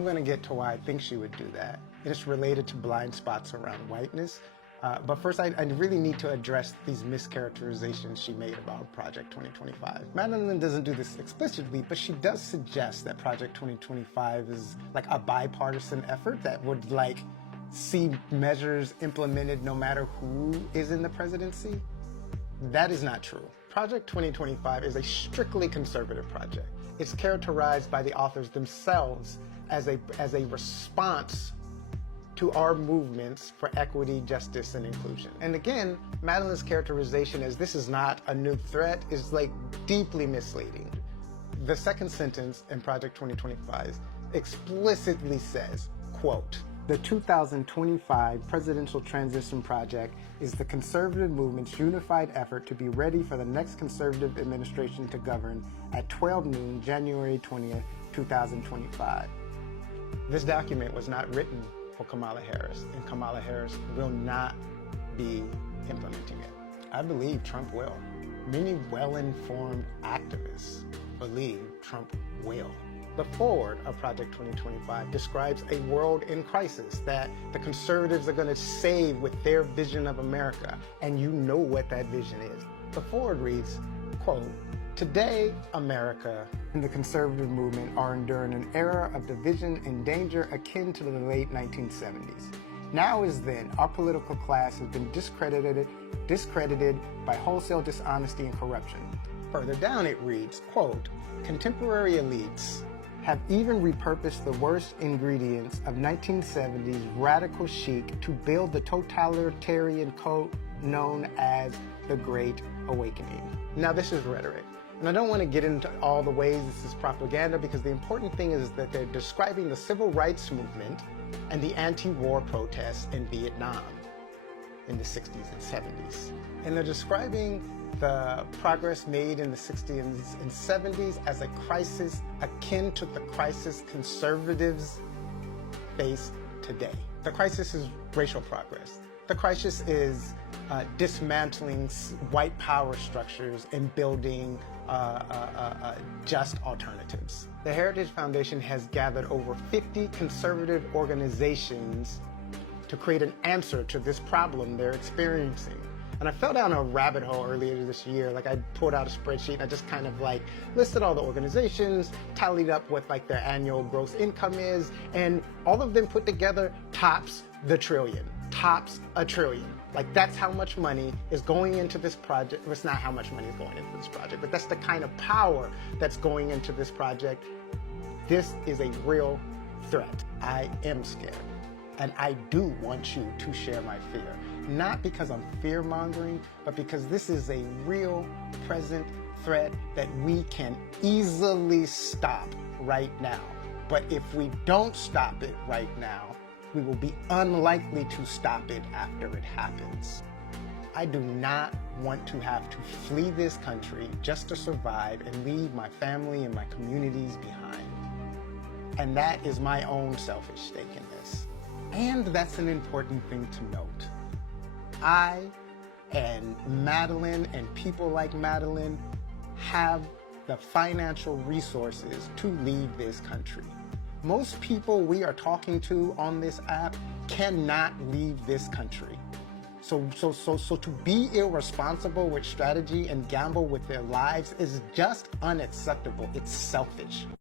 I'm going to get to why I think she would do that. It's related to blind spots around whiteness. But first, I really need to address these mischaracterizations she made about Project 2025. Madeline doesn't do this explicitly, but she does suggest that Project 2025 is like a bipartisan effort that would see measures implemented no matter who is in the presidency. That is not true. Project 2025 is a strictly conservative project. It's characterized by the authors themselves as a response to our movements for equity, justice, and inclusion. And again, Madeline's characterization as this is not a new threat is deeply misleading. The second sentence in Project 2025 explicitly says, quote, "The 2025 Presidential Transition Project is the conservative movement's unified effort to be ready for the next conservative administration to govern at 12 noon, January 20th, 2025. This document was not written for Kamala Harris, and Kamala Harris will not be implementing it. I believe Trump will. Many well-informed activists believe Trump will. The foreword of Project 2025 describes a world in crisis that the conservatives are going to save with their vision of America, and you know what that vision is. The foreword reads, quote, "Today, America and the conservative movement are enduring an era of division and danger akin to the late 1970s. Now as then, our political class has been discredited by wholesale dishonesty and corruption." Further down it reads, quote, "Contemporary elites have even repurposed the worst ingredients of 1970s radical chic to build the totalitarian code known as the Great Awakening." Now this is rhetoric. And I don't want to get into all the ways this is propaganda, because the important thing is that they're describing the civil rights movement and the anti-war protests in Vietnam in the 60s and 70s. And they're describing the progress made in the 60s and 70s as a crisis akin to the crisis conservatives face today. The crisis is racial progress. The crisis is dismantling white power structures and building just alternatives. The Heritage Foundation has gathered over 50 conservative organizations to create an answer to this problem they're experiencing. And I fell down a rabbit hole earlier this year. I pulled out a spreadsheet and I just kind of listed all the organizations, tallied up what their annual gross income is, and all of them put together tops the trillion. Tops a trillion. That's how much money is going into this project. Well, it's not how much money is going into this project, but that's the kind of power that's going into this project. This is a real threat. I am scared. And I do want you to share my fear. Not because I'm fear-mongering, but because this is a real present threat that we can easily stop right now. But if we don't stop it right now, we will be unlikely to stop it after it happens. I do not want to have to flee this country just to survive and leave my family and my communities behind. And that is my own selfish stake in this. And that's an important thing to note. I and Madeline and people like Madeline have the financial resources to leave this country. Most people we are talking to on this app cannot leave this country. So to be irresponsible with strategy and gamble with their lives is just unacceptable. It's selfish.